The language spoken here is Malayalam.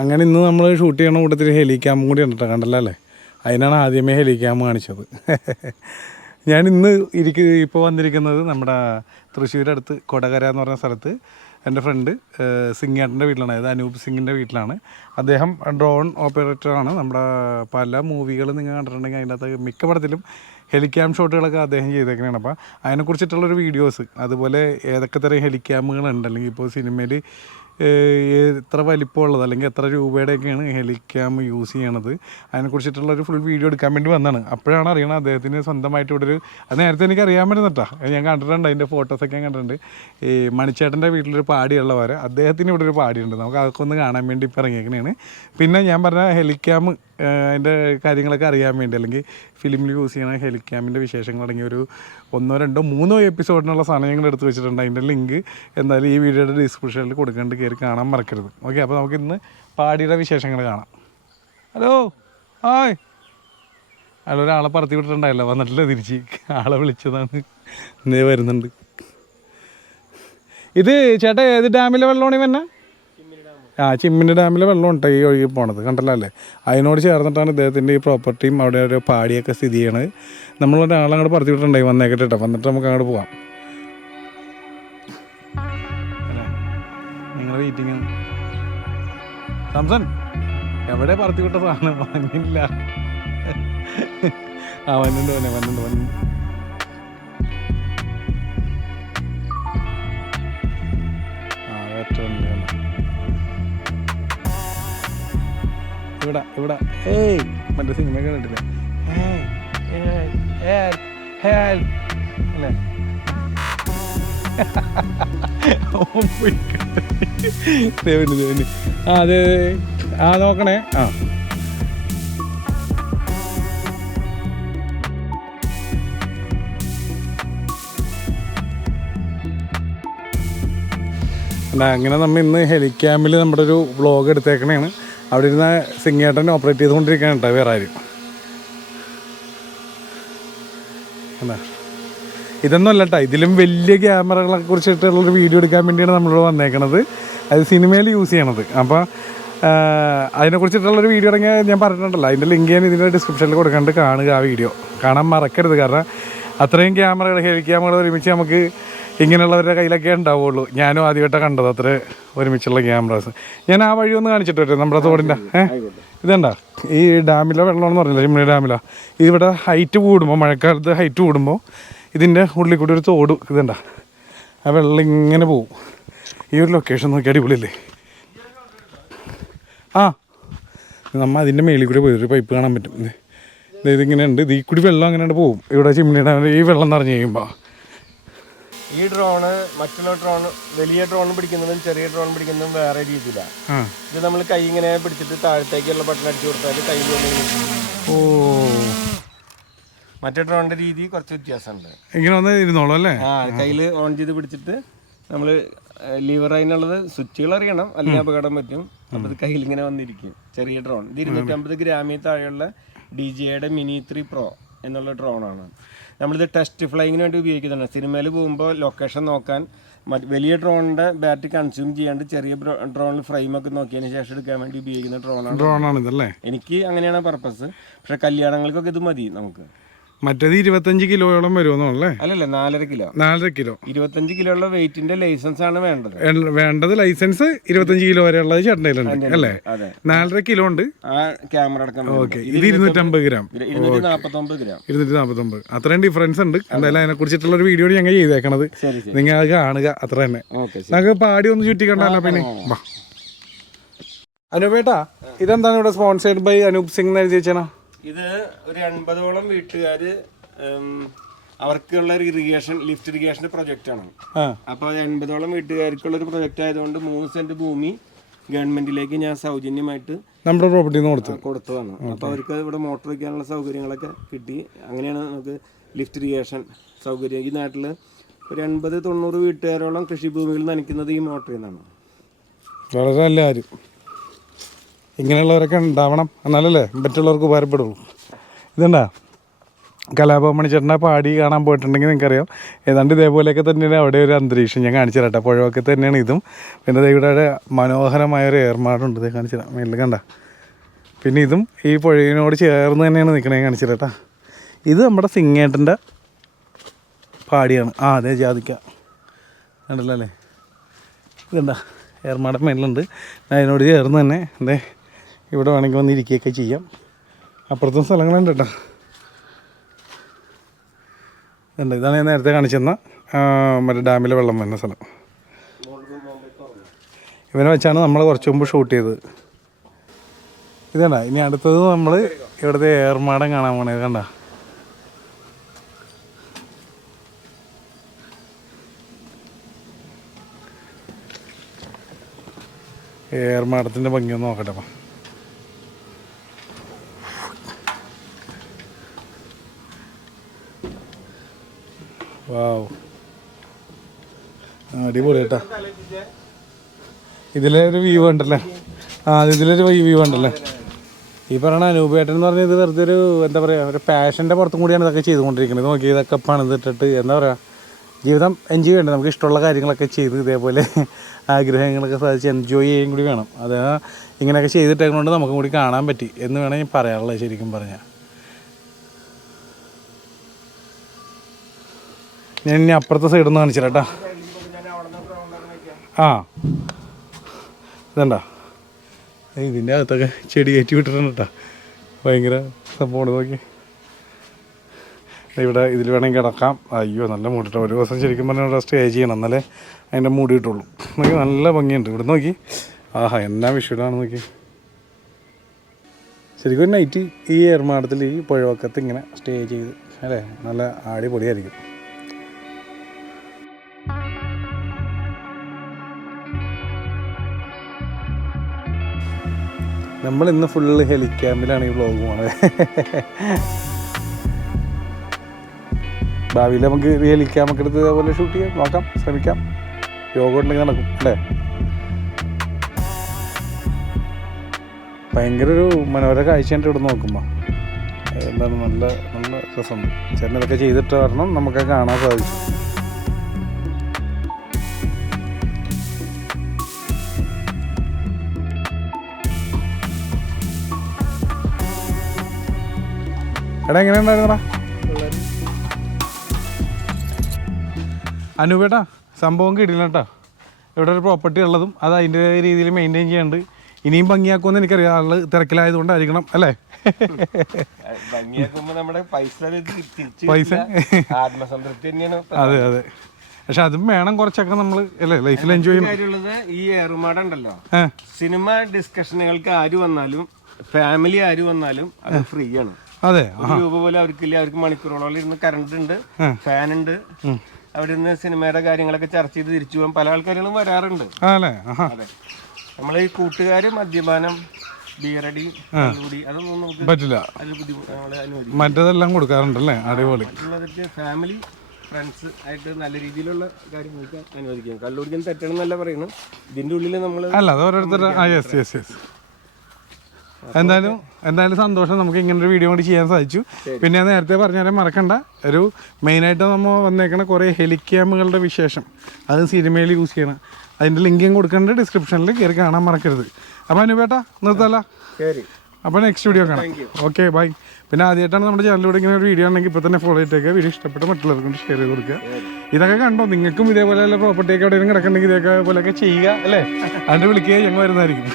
അങ്ങനെ ഇന്ന് നമ്മൾ ഷൂട്ട് ചെയ്യണ കൂട്ടത്തിൽ ഹെലിക്യാമും കൂടി ഉണ്ടോ കണ്ടല്ലോ അല്ലേ? അതിനാണ് ആദ്യമേ ഹെലിക്യാം കാണിച്ചത്. ഞാൻ ഇന്ന് ഇപ്പോൾ വന്നിരിക്കുന്നത് നമ്മുടെ തൃശ്ശൂരടുത്ത് കൊടകര എന്ന് പറഞ്ഞ സ്ഥലത്ത് എൻ്റെ ഫ്രണ്ട് സിംഗേട്ടൻ്റെ വീട്ടിലാണ്. അതായത് അനൂപ് സിംഗിൻ്റെ വീട്ടിലാണ്. അദ്ദേഹം ഡ്രോൺ ഓപ്പറേറ്ററാണ്. നമ്മുടെ പല മൂവികൾ നിങ്ങൾ കണ്ടിട്ടുണ്ടെങ്കിൽ അതിൻ്റെ അകത്ത് മിക്ക പടത്തിലും ഹെലിക്യാം ഷോട്ടുകളൊക്കെ അദ്ദേഹം ചെയ്തേക്കുന്നതാണ്. അപ്പോൾ അതിനെക്കുറിച്ചിട്ടുള്ളൊരു വീഡിയോസ്, അതുപോലെ ഏതൊക്കെ തരം ഹെലിക്യാമുകളുണ്ട്, അല്ലെങ്കിൽ ഇപ്പോൾ സിനിമയിൽ എത്ര വലിപ്പമുള്ളത് അല്ലെങ്കിൽ എത്ര രൂപയുടെയൊക്കെയാണ് ഹെലിക്യാം യൂസ് ചെയ്യണത്, അതിനെക്കുറിച്ചിട്ടുള്ളൊരു ഫുൾ വീഡിയോ എടുക്കാൻ വേണ്ടി വന്നതാണ്. അപ്പോഴാണ് അറിയണത് അദ്ദേഹത്തിന് സ്വന്തമായിട്ട് ഇവിടെ ഒരു, അത് നേരത്തെ എനിക്ക് അറിയാൻ പറ്റുന്നട്ടാ, ഞാൻ കണ്ടിട്ടുണ്ട്, അതിൻ്റെ ഫോട്ടോസൊക്കെ ഞാൻ കണ്ടിട്ടുണ്ട്. ഈ മണിച്ചേട്ടൻ്റെ വീട്ടിലൊരു പാടിയുള്ളവരെ അദ്ദേഹത്തിന് ഇവിടെ ഒരു പാടിയുണ്ട്. നമുക്ക് അതൊക്കെ ഒന്ന് കാണാൻ വേണ്ടി ഇപ്പോൾ ഇറങ്ങിയേക്കണേണ്. പിന്നെ ഞാൻ പറഞ്ഞ ഹെലിക്യാം അതിൻ്റെ കാര്യങ്ങളൊക്കെ അറിയാൻ വേണ്ടി, അല്ലെങ്കിൽ ഫിലിമിൽ യൂസ് ചെയ്യണ ഹെലിക്യാമിൻ്റെ വിശേഷങ്ങൾ അടങ്ങിയ ഒരു 1, 2, 3 എപ്പിസോഡിനുള്ള സാധനം ഞങ്ങൾ എടുത്ത് വെച്ചിട്ടുണ്ട്. അതിൻ്റെ ലിങ്ക് എന്തായാലും ഈ വീഡിയോയുടെ ഡിസ്ക്രിപ്ഷനിൽ കൊടുക്കേണ്ടി കയറി കാണാൻ മറക്കരുത്. ഓക്കെ, അപ്പോൾ നമുക്ക് ഇന്ന് പാടിയുടെ വിശേഷങ്ങൾ കാണാം. Hello, hi. അയാൾ ഒരാളെ പറത്തി വിട്ടിട്ടുണ്ടായില്ല, വന്നിട്ടില്ല തിരിച്ച്. ആളെ വിളിച്ചതാണ്, ഇന്നേ വരുന്നുണ്ട്. ഇത് ചേട്ടാ ഏത് ഡാമിലെ വെള്ളമാണ് ഇവന്നെ? ചിമ്മിനി ഡാമിലെ വെള്ളം ഉണ്ട് ഈ ഒഴുകി പോണത്, കണ്ടല്ലോ അല്ലേ? അതിനോട് ചേർന്നിട്ടാണ് ഇദ്ദേഹത്തിൻ്റെ ഈ പ്രോപ്പർട്ടിയും അവിടെ ഒരു പാടിയൊക്കെ സ്ഥിതി ചെയ്യണത്. നമ്മളൊരാളെ അങ്ങോട്ട് പറത്തി വിട്ടിട്ടുണ്ടായി, വന്നേക്കട്ടെ കേട്ടോ, വന്നിട്ട് നമുക്ക് അങ്ങോട്ട് പോവാം. നിങ്ങൾ വെയിറ്റിംഗ്. സാംസൺ എവിടെ പറത്തി വിട്ട സാധനം വന്നില്ല? വന്നിട്ടുണ്ട് വന്നിട്ടുണ്ട്. ഇവിടെ ഏയ് മറ്റേ സിനിമ കണ്ടിട്ടില്ല അല്ലേ? അതെ നോക്കണേ. അങ്ങനെ നമ്മൾ ഇന്ന് ഹെലിക്യാമിൽ നമ്മുടെ ഒരു വ്ളോഗ് എടുത്തേക്കണേണ്. അവിടെ ഇരുന്ന സിംഗേട്ടൻ ഓപ്പറേറ്റ് ചെയ്തുകൊണ്ടിരിക്കുകയാണ് കേട്ടോ, വേറെ ആരും. എന്താ ഇതൊന്നും അല്ല കേട്ടോ, ഇതിലും വലിയ ക്യാമറകളെ കുറിച്ചിട്ടുള്ളൊരു വീഡിയോ എടുക്കാൻ വേണ്ടിയാണ് നമ്മളിവിടെ വന്നേക്കണത്. അത് സിനിമയിൽ യൂസ് ചെയ്യണത്. അപ്പോൾ അതിനെക്കുറിച്ചിട്ടുള്ളൊരു വീഡിയോ ഇറങ്ങിയാൽ ഞാൻ പറഞ്ഞിട്ടുണ്ടല്ലോ, അതിൻ്റെ ലിങ്ക് ഞാൻ ഇതിൻ്റെ ഡിസ്ക്രിപ്ഷനിൽ കൊടുക്കാണ്ട് കാണുക. ആ വീഡിയോ കാണാൻ മറക്കരുത്. കാരണം അത്രയും ക്യാമറകൾ, ഹെലിക്യാമറകൾ ഒരുമിച്ച് നമുക്ക് ഇങ്ങനെയുള്ളവരുടെ കയ്യിലൊക്കെ ഉണ്ടാവുള്ളൂ. ഞാനും ആദ്യമായിട്ടാണ് കണ്ടത് അത്ര ഒരുമിച്ചുള്ള ക്യാമറാസ്. ഞാൻ ആ വഴി ഒന്ന് കാണിച്ചിട്ട് വരും, നമ്മുടെ തോടിൻ്റെ. ഇതെന്താ ഈ ഡാമിലെ വെള്ളമെന്ന് പറഞ്ഞില്ല, ചിമ്മിനി ഡാമിലാണ്. ഇതിവിടെ ഹൈറ്റ് കൂടുമ്പോൾ, മഴക്കാലത്ത് ഹൈറ്റ് കൂടുമ്പോൾ ഇതിൻ്റെ ഉള്ളിൽ കൂടി ഒരു തോട്, ഇതെന്താ ആ വെള്ളം ഇങ്ങനെ പോവും. ഈ ഒരു ലൊക്കേഷൻ നോക്കി അടിപൊളിയല്ലേ? നമ്മൾ അതിൻ്റെ മേളിൽ കൂടി പോയി ഒരു പൈപ്പ് കാണാൻ പറ്റും. ഇതിങ്ങനെ ഉണ്ട്, ഇതിൽ കൂടി വെള്ളം അങ്ങനെ പോവും. ഇവിടെ ചിമ്മിനി ഡാമിൽ ഈ വെള്ളം നിറഞ്ഞു കഴിയുമ്പോൾ ഈ ഡ്രോണ് മറ്റുള്ള ഡ്രോൺ, വലിയ ഡ്രോൺ പിടിക്കുന്നതും ചെറിയ ഡ്രോൺ പിടിക്കുന്നതും വേറെ രീതിയിലാണ്. ഇത് നമ്മൾ കൈ ഇങ്ങനെ പിടിച്ചിട്ട് താഴത്തേക്കുള്ള ബട്ടൺ അടിച്ചു കൊടുത്താൽ കയ്യിൽ വന്ന് മറ്റേ ഡ്രോണിന്റെ രീതി കുറച്ച് വ്യത്യാസമുണ്ട്. ഇങ്ങനെ വന്ന് ഇരുന്നോളൂ അല്ലേ? കയ്യിൽ ഓൺ ചെയ്ത് പിടിച്ചിട്ട് നമ്മൾ ലിവർ അതിനുള്ളത് സ്വിച്ചുകൾ അറിയണം, അല്ലെങ്കിൽ അപകടം പറ്റും. അപ്പോൾ ഇത് കയ്യിൽ ഇങ്ങനെ വന്നിരിക്കും. ചെറിയ ഡ്രോൺ ഇത് 250 ഗ്രാമിൽ താഴെയുള്ള DJI Mini 3 Pro എന്നുള്ള ഡ്രോണാണ്. നമ്മളിത് ടെസ്റ്റ് ഫ്ലൈങ്ങിന് വേണ്ടി ഉപയോഗിക്കുന്നുണ്ട്. സിനിമയിൽ പോകുമ്പോൾ ലൊക്കേഷൻ നോക്കാൻ, വലിയ ഡ്രോണിൻ്റെ ബാറ്ററി കൺസ്യൂം ചെയ്യാണ്ട് ചെറിയ ഡ്രോണിൽ ഫ്രെയിമൊക്കെ നോക്കിയതിന് ശേഷം എടുക്കാൻ വേണ്ടി ഉപയോഗിക്കുന്ന ഡ്രോണാണ് ഇതല്ലേ? എനിക്ക് അങ്ങനെയാണ് പർപ്പസ്. പക്ഷെ കല്യാണങ്ങൾക്കൊക്കെ ഇത് മതി നമുക്ക്. മറ്റേത് 25 കിലോയോളം വരുമെന്നല്ലേ? അല്ലല്ല, 4.5 കിലോ. 25 കിലോ ഉള്ള വെയിറ്റിന്റെ ലൈസൻസ് ആണ് വേണ്ടത്. ലൈസൻസ് 25 കിലോ വരെ ഉള്ളത് ചേട്ടൻ്റെ അല്ലേ? 4.5 കിലോ ഉണ്ട് ആ ക്യാമറ അടക്കം. ഇത് 250 ഗ്രാം, 249 ഗ്രാം, 249. അത്രയും ഡിഫറൻസ് ഉണ്ട്. എന്തായാലും അതിനെ കുറിച്ചിട്ടുള്ള ഒരു വീഡിയോ ഞങ്ങൾ ചെയ്തേക്കണത്, നിങ്ങൾ അത് കാണുക, അത്ര തന്നെ. നമുക്ക് പാടി ഒന്ന് ചുറ്റി കണ്ടല്ലോ. പിന്നെ അനൂപേട്ടാ, ഇതെന്താണ് ഇവിടെ സ്പോൺസേഡ് ബൈ അനൂപ് സിംഗ് എന്ന് എഴുതി വെച്ചാ? ഇത് ഒരു 80ഓളം വീട്ടുകാര് അവർക്കുള്ള ഒരു ലിഫ്റ്റ് ഇറിഗേഷന്റെ പ്രൊജക്റ്റ് ആണ്. അപ്പൊ 80ഓളം വീട്ടുകാർക്കുള്ള ഒരു പ്രൊജക്റ്റ് ആയതുകൊണ്ട് 3 സെന്റ് ഭൂമി ഗവൺമെന്റിലേക്ക് ഞാൻ സൗജന്യമായിട്ട് നമ്മുടെ പ്രോപ്പർട്ടി കൊടുത്തതാണ്. അപ്പൊ അവർക്ക് ഇവിടെ മോട്ടോർ വയ്ക്കാനുള്ള സൗകര്യങ്ങളൊക്കെ കിട്ടി. അങ്ങനെയാണ് നമുക്ക് ലിഫ്റ്റ് ഇറിഗേഷൻ സൗകര്യം. ഈ നാട്ടില് ഒരു 80-90 വീട്ടുകാരോളം കൃഷിഭൂമികൾ നനയ്ക്കുന്നത് ഈ മോട്ടറിൽ നിന്നാണ്. വളരെ നല്ല കാര്യം. ഇങ്ങനെയുള്ളവരൊക്കെ ഉണ്ടാവണം, എന്നാലല്ലേ മറ്റുള്ളവർക്ക് ഉപകാരപ്പെടുള്ളൂ. ഇതുണ്ടാ കലാഭവൻ മണിച്ചേട്ടൻ്റെ പാടി കാണാൻ പോയിട്ടുണ്ടെങ്കിൽ നിങ്ങൾക്കറിയാം ഏതാണ്ട് ഇതേപോലെയൊക്കെ തന്നെയാണ് അവിടെ ഒരു അന്തരീക്ഷം. ഞാൻ കാണിച്ചു തരാം. പുഴയൊക്കെ തന്നെയാണ് ഇതും. പിന്നെ ഇവിടെ മനോഹരമായൊരു ഏർമാടുണ്ട്. ഇത് കാണിച്ചു തരാം. മേളിൽ കണ്ട. പിന്നെ ഇതും ഈ പുഴയിനോട് ചേർന്ന് തന്നെയാണ് നിൽക്കണേ. കാണിച്ചു തരാം. ഇത് നമ്മുടെ സിംഗേട്ടൻ്റെ പാടിയാണ്. അതെ ജാതിക്ക കണ്ടല്ലോ അല്ലേ. ഇതുണ്ട ഏർമാടം മേലുണ്ട്. അതിനോട് ചേർന്ന് തന്നെ എന്തേ ഇവിടെ വേണമെങ്കിൽ വന്ന് ഇരിക്കുകയൊക്കെ ചെയ്യാം. അപ്പുറത്തും സ്ഥലങ്ങളുണ്ട് കേട്ടോ. ഉണ്ട്. ഇതാണ് ഞാൻ നേരത്തെ കാണിച്ചെന്ന മറ്റേ ഡാമിലെ വെള്ളം വരുന്ന സ്ഥലം. ഇവനെ വെച്ചാണ് നമ്മൾ കുറച്ച് മുമ്പ് ഷൂട്ട് ചെയ്തത്. ഇതണ്ട. ഇനി അടുത്തത് നമ്മൾ ഇവിടുത്തെ ഏർമാടം കാണാൻ പോണത്. കണ്ട ഏർമാടത്തിൻ്റെ ഭംഗിയൊന്ന് നോക്കട്ടെ. അപ്പം വാവ്, അടിപൊളി കേട്ടോ. ഇതിലെ ഒരു വ്യൂ ഉണ്ടല്ലേ. ഇതിലൊരു വ്യൂ ഉണ്ടല്ലേ. ഈ പറയണ അനൂപേട്ടൻ എന്ന് പറഞ്ഞാൽ ഇത് വെറുതെ ഒരു എന്താ പറയുക, ഒരു പാഷൻ്റെ പുറത്തും കൂടിയാണ് ഇതൊക്കെ ചെയ്തുകൊണ്ടിരിക്കുന്നത്. നോക്കി ഇതൊക്കെ പണിതിട്ടിട്ട് എന്താ പറയുക, ജീവിതം എൻജോയ് ചെയ്യണ്ടേ. നമുക്ക് ഇഷ്ടമുള്ള കാര്യങ്ങളൊക്കെ ചെയ്ത് ഇതേപോലെ ആഗ്രഹങ്ങളൊക്കെ സാധിച്ച് എൻജോയ് ചെയ്യുകയും കൂടി വേണം. അത് ഇങ്ങനെയൊക്കെ ചെയ്തിട്ടേക്കൊണ്ട് നമുക്കും കൂടി കാണാൻ പറ്റി എന്ന് വേണമെങ്കിൽ പറയാനുള്ളത്. ശരിക്കും പറഞ്ഞാൽ ഞാൻ ഇനി അപ്പുറത്തെ സൈഡിൽ നിന്ന് കാണിച്ചു കേട്ടോ. ഇതണ്ട, ഇതിൻ്റെ അകത്തൊക്കെ ചെടി കയറ്റി വിട്ടിട്ടുണ്ട് കേട്ടോ. ഭയങ്കര സംഭവമാണ്. നോക്കി ഇവിടെ ഇതിൽ വേണമെങ്കിൽ കിടക്കാം. അയ്യോ നല്ല മൂടിട്ടോ. ഒരു ദിവസം ശരിക്കും പറഞ്ഞാൽ ഇവിടെ സ്റ്റേ ചെയ്യണം, എന്നാലേ അതിൻ്റെ മൂടി കിട്ടുള്ളൂ. നോക്കി നല്ല ഭംഗിയുണ്ട് ഇവിടെ. നോക്കി എന്നാ വിഷുവിലാണ്. നോക്കി ശരിക്കും ഒരു നൈറ്റ് ഈ ഏർമാടത്തിൽ ഈ പുഴവക്കത്ത് ഇങ്ങനെ സ്റ്റേ ചെയ്ത് അല്ലേ, നല്ല അടിപൊളിയായിരിക്കും. നമ്മളിന്ന് ഫുള്ള് ഹെലിക്യാമ്പിലാണ് ഈ വ്ളോഗ് പോണത്. ഭാവിയിൽ നമുക്ക് ഹെലിക്യാമൊക്കെ എടുത്ത് ഇതേപോലെ ഷൂട്ട് ചെയ്യാം, നോക്കാം, ശ്രമിക്കാം. യോഗ ഉണ്ടെങ്കിൽ നടക്കും അല്ലേ. ഭയങ്കര ഒരു മനോഹര കാഴ്ചയുണ്ട് ഇവിടെ നോക്കുമ്പോൾ. എന്താണ് നല്ല നല്ല രസമുണ്ട്. ചേട്ടൻ ഇതൊക്കെ ചെയ്തിട്ട് കാരണം നമുക്ക് കാണാൻ സാധിക്കും. എടാ എങ്ങനെയുണ്ടായിരുന്നടാ അനൂപേട്ടാ? സംഭവം കിട്ടില്ല കേട്ടോ. ഇവിടെ ഒരു പ്രോപ്പർട്ടി ഉള്ളതും അത് അതിൻ്റെ രീതിയിൽ മെയിൻറ്റെയിൻ ചെയ്യാണ്ട് ഇനിയും ഭംഗിയാക്കുമെന്ന് എനിക്കറിയാം. ആള് തിരക്കിലായതുകൊണ്ടായിരിക്കണം അല്ലേ. പൈസ അതെ അതെ. പക്ഷെ അതും വേണം കുറച്ചൊക്കെ നമ്മൾ അല്ലേ ലൈഫിൽ എൻജോയ് ചെയ്യുന്നത്. ഈ ഏറുമാടുണ്ടല്ലോ, സിനിമ ഡിസ്കഷനുകൾക്ക് ആര് വന്നാലും ഫാമിലി ആര് വന്നാലും അത് ഫ്രീ ആണ്. അതെ. രൂപ പോലെ അവർക്കില്ല. അവർക്ക് മണിക്കൂറോളം ഇരുന്ന് കറണ്ട് ഉണ്ട്, ഫാൻ ഉണ്ട്. അവിടെ നിന്ന് സിനിമയുടെ കാര്യങ്ങളൊക്കെ ചർച്ച ചെയ്ത് തിരിച്ചു പോകാൻ പല ആൾക്കാരുകളും വരാറുണ്ട്. അതെ. നമ്മളെ ഈ കൂട്ടുകാര് മദ്യപാനം, ബിയറടി, അതൊന്നും നമുക്ക് പറ്റില്ല. മറ്റേതെല്ലാം കൊടുക്കാറുണ്ടല്ലേ. അടിപൊളി. ഫാമിലി ഫ്രണ്ട്സ് ആയിട്ട് നല്ല രീതിയിലുള്ള കാര്യങ്ങൾക്ക് അനുവദിക്കാം. കള്ളുകുടിക്കാൻ തെറ്റണമെന്നല്ല പറയുന്നത്. ഇതിന്റെ ഉള്ളിൽ നമ്മൾ അല്ല അത് ഓരോരുത്തരുടെ. എന്തായാലും സന്തോഷം. നമുക്ക് ഇങ്ങനൊരു വീഡിയോ കൂടി ചെയ്യാൻ സാധിച്ചു. പിന്നെ നേരത്തെ പറഞ്ഞാലും മറക്കണ്ട, ഒരു മെയിനായിട്ട് നമ്മൾ വന്നേക്കണ കുറേ ഹെലിക്യാമുകളുടെ വിശേഷം അത് സിനിമയിൽ യൂസ് ചെയ്യണം. അതിൻ്റെ ലിങ്കും കൊടുക്കേണ്ട ഡിസ്ക്രിപ്ഷനിൽ കയറി കാണാൻ മറക്കരുത്. അപ്പോൾ അനുപേട്ടാ നിർത്തല്ല. അപ്പോൾ നെക്സ്റ്റ് വീഡിയോ കാണാം. Okay bye. പിന്നെ ആദ്യമായിട്ടാണ് നമ്മുടെ ചാനലിലൂടെ ഇങ്ങനെ ഒരു വീഡിയോ ആണെങ്കിൽ ഇപ്പോൾ തന്നെ ഫോളോ ചെയ്തേക്കുക. വീഡിയോ ഇഷ്ടപ്പെട്ട് മറ്റുള്ളവർക്ക് കൊണ്ട് ഷെയർ ചെയ്ത് കൊടുക്കുക. ഇതൊക്കെ കണ്ടോ, നിങ്ങൾക്കും ഇതേപോലെ പ്രോപ്പർട്ടിയൊക്കെ എവിടെയെങ്കിലും കിടക്കണമെങ്കിൽ ഇതേപോലെയൊക്കെ ചെയ്യുക അല്ലേ. അതിൻ്റെ വിളിക്കുക, ഞങ്ങൾ വരുന്നതായിരിക്കും.